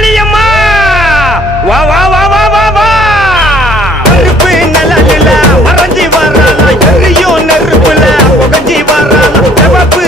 காளியம்மா வா வா வா வா வா வா நெருப்பு நிழலில மறைஞ்சி வராளா எரியும் நெருப்புல புகஞ்சி வராளா சிவப்பு